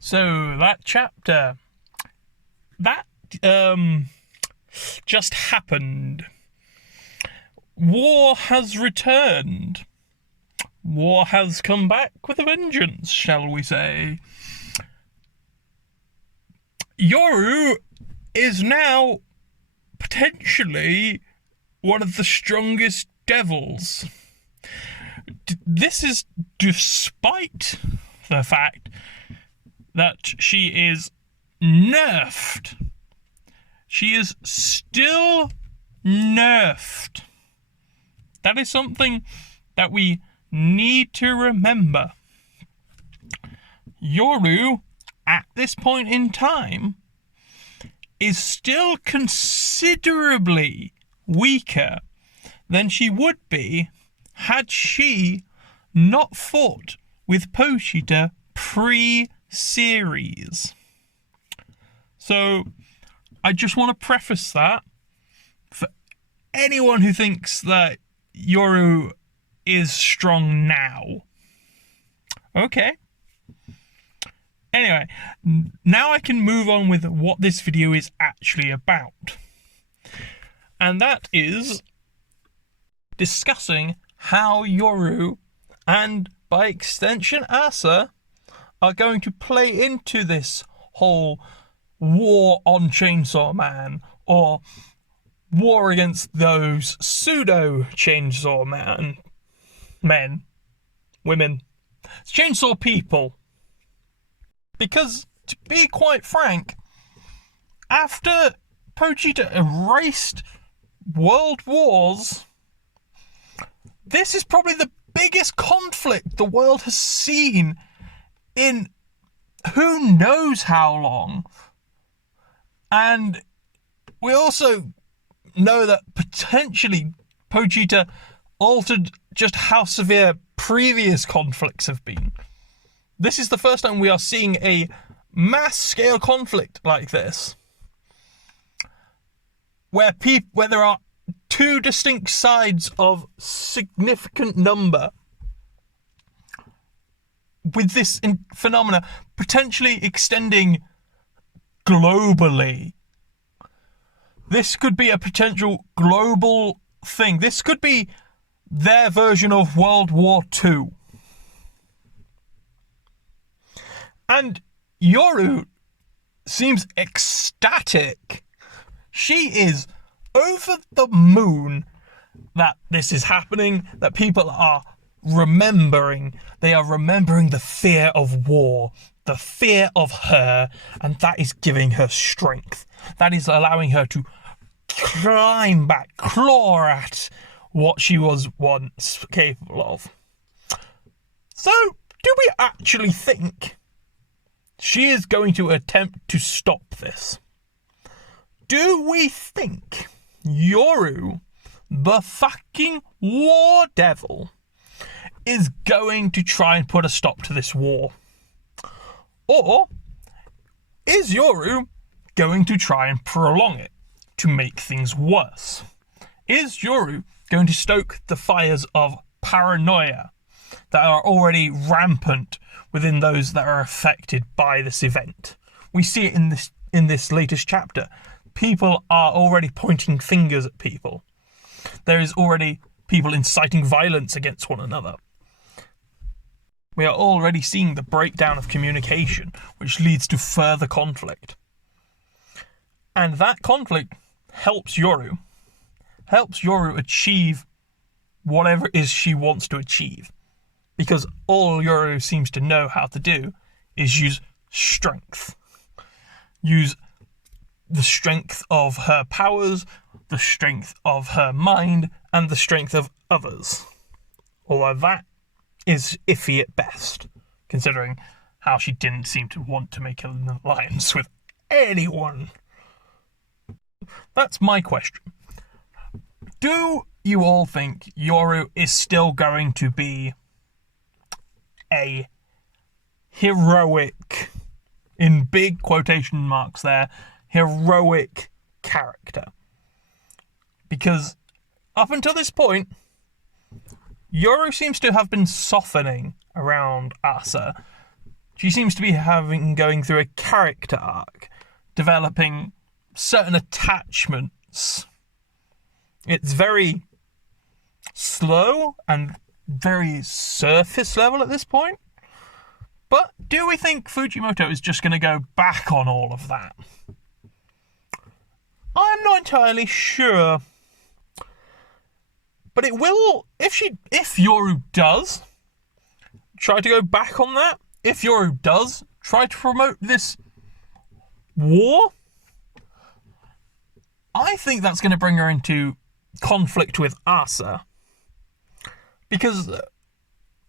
So that chapter, that just happened. War has returned. War has come back with a vengeance, shall we say. Yoru is now potentially one of the strongest devils. This is despite the fact that she is nerfed. She is still nerfed. That is something that we need to remember. Yoru, at this point in time, is still considerably weaker than she would be had she not fought with Pochita pre-series. So, I just want to preface that for anyone who thinks that Yoru is strong now. Okay. Anyway, now I can move on with what this video is actually about. And that is discussing how Yoru, and by extension Asa, are going to play into this whole war on Chainsaw Man, or war against those pseudo Chainsaw Man men, women, Chainsaw people. Because, to be quite frank, after Pochita erased World Wars, this is probably the biggest conflict the world has seen in who knows how long. And we also know that potentially Pochita altered just how severe previous conflicts have been. This is the first time we are seeing a mass-scale conflict like this, where there are two distinct sides of significant number, with this phenomena potentially extending globally. This could be a potential global thing. This could be their version of World War II. And Yoru seems ecstatic. She is over the moon that this is happening, that people are remembering. They are remembering the fear of war, the fear of her, and that is giving her strength. That is allowing her to climb back, claw at what she was once capable of. So, do we actually think she is going to attempt to stop this? Do we think Yoru, the fucking war devil, is going to try and put a stop to this war? Or is Yoru going to try and prolong it to make things worse? Is Yoru going to stoke the fires of paranoia that are already rampant within those that are affected by this event? We see it in this latest chapter. People are already pointing fingers at people. There is already people inciting violence against one another. We are already seeing the breakdown of communication, which leads to further conflict. And that conflict helps Yoru achieve whatever it is she wants to achieve. Because all Yoru seems to know how to do is use strength. Use the strength of her powers, the strength of her mind, and the strength of others. Although that is iffy at best, considering how she didn't seem to want to make an alliance with anyone. That's my question. Do you all think Yoru is still going to be a heroic, in big quotation marks there, heroic character? Because up until this point, Yoru seems to have been softening around Asa, She seems to be going through a character arc, developing certain attachments. It's very slow and very surface level at this point. But do we think Fujimoto is just going to go back on all of that? I'm not entirely sure. But it will, if Yoru does try to go back on that, if Yoru does try to promote this war, I think that's going to bring her into conflict with Asa. Because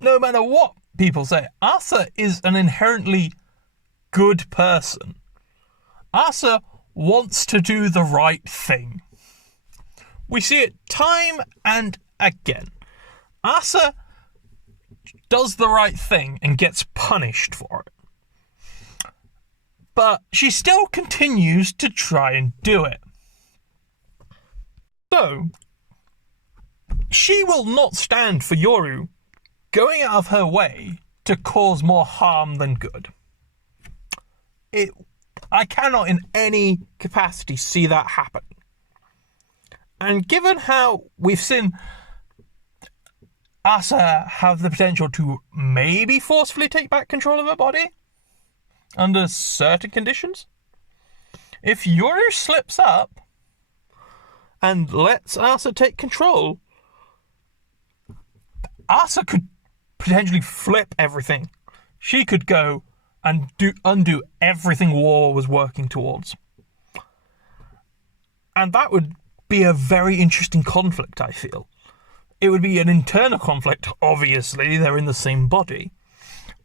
no matter what people say, Asa is an inherently good person. Asa wants to do the right thing. We see it time and again. Asa does the right thing and gets punished for it. But she still continues to try and do it. So, she will not stand for Yoru going out of her way to cause more harm than good. I cannot in any capacity see that happen. And given how we've seen Asa have the potential to maybe forcefully take back control of her body under certain conditions, if Yoru slips up and lets Asa take control, Asa could potentially flip everything. She could go and undo everything War was working towards. And that would be a very interesting conflict, I feel. It would be an internal conflict, obviously, they're in the same body.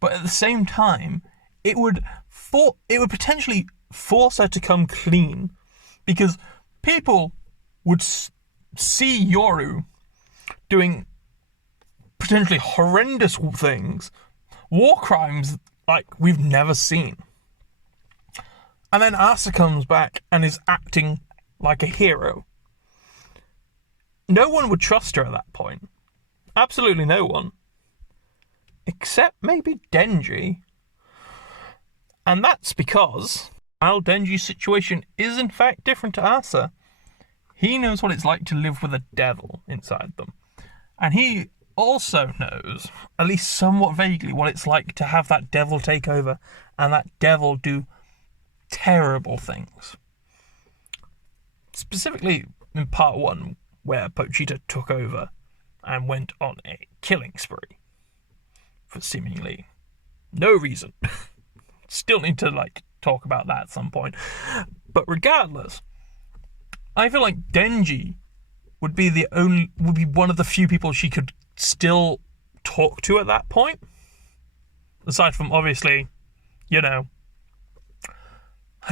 But at the same time, it would potentially force her to come clean, because people would see Yoru doing potentially horrendous things, war crimes like we've never seen. And then Asa comes back and is acting like a hero. No one would trust her at that point. Absolutely no one. Except maybe Denji. And that's because, while Denji's situation is in fact different to Asa, he knows what it's like to live with a devil inside them. And he also knows, at least somewhat vaguely, what it's like to have that devil take over and that devil do terrible things. Specifically in part 1, where Pochita took over and went on a killing spree for seemingly no reason. Still need to talk about that at some point. But regardless, I feel like Denji would be one of the few people she could still talk to at that point. Aside from, obviously, her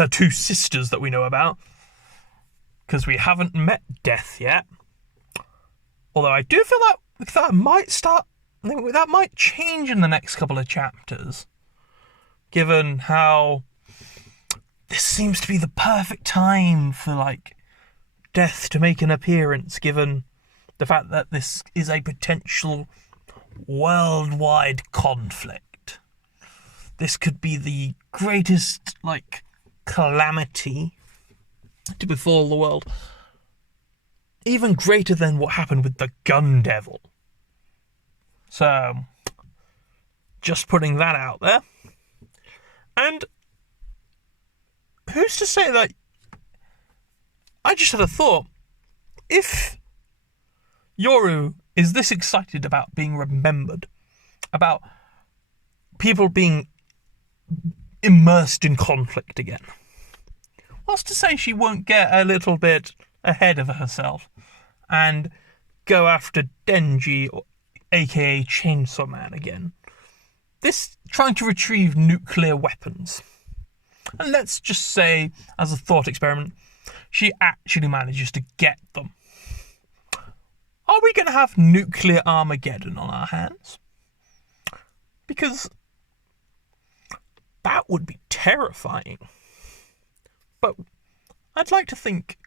two sisters that we know about. Because we haven't met Death yet. Although I do feel that might change in the next couple of chapters. Given how this seems to be the perfect time for, Death to make an appearance, given the fact that this is a potential worldwide conflict. This could be the greatest, calamity to befall the world. Even greater than what happened with the Gun Devil. So, just putting that out there. And who's to say that... I just had a thought. If Yoru is this excited about being remembered, about people being immersed in conflict again, what's to say she won't get a little bit ahead of herself and go after Denji, aka Chainsaw Man, again? This trying to retrieve nuclear weapons. And let's just say, as a thought experiment, she actually manages to get them. Are we going to have nuclear Armageddon on our hands? Because that would be terrifying. But I'd like to think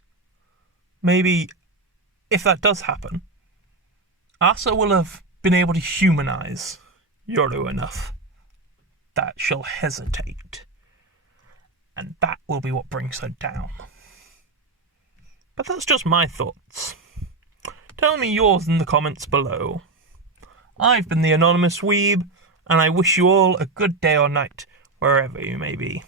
maybe if that does happen, Asa will have been able to humanize Yoru enough that she'll hesitate. And that will be what brings her down. But that's just my thoughts. Tell me yours in the comments below. I've been the Anonymous Weeb, and I wish you all a good day or night, wherever you may be.